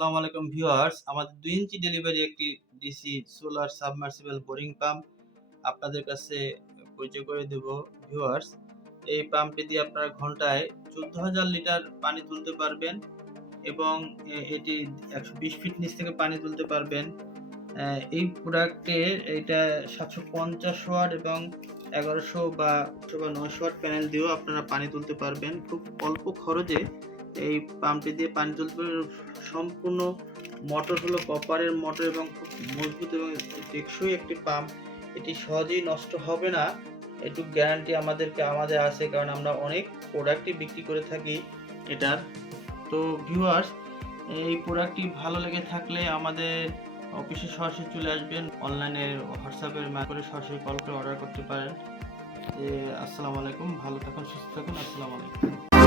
আসসালামু আলাইকুম ভিউয়ার্স, আমাদের দুই ইঞ্চি ডেলিভারি একটি DC solar submersible boring pump আপনাদের কাছে পরিচয় করে দেব। ভিউয়ার্স, এই পাম্পটি দিয়ে আপনারা ঘন্টায় চোদ্দ হাজার লিটার পানি তুলতে পারবেন এবং এটি একশো বিশ ফিট নিচ থেকে পানি তুলতে পারবেন। এই প্রোডাক্টের এটা সাতশো পঞ্চাশ ওয়াট এবং এগারোশো বা বা নয়শো ওয়াট প্যানেল দিয়েও আপনারা পানি তুলতে পারবেন। খুব অল্প খরচে এই পাম্পটি দিয়ে পানি তুলতে সম্পূর্ণ মোটর হলো কপারের মোটর এবং খুব মজবুত এবং টেকসই একটি পাম্প এটি সহজেই নষ্ট হবে না। একটু গ্যারান্টি আমাদেরকে আমাদের আছে, কারণ আমরা অনেক প্রোডাক্টই বিক্রি করে থাকি এটার। তো ভিউয়ার্স এই প্রোডাক্টটি ভালো লেগে থাকলে আমাদের অফিসে সরাসরি চলে আসবেন। অনলাইনে হোয়াটসঅ্যাপের মাধ্যমে সরাসরি কল করে অর্ডার করতে পারেন। আসসালামু আলাইকুম, ভালো থাকুন, সুস্থ থাকুন, আসসালামু আলাইকুম।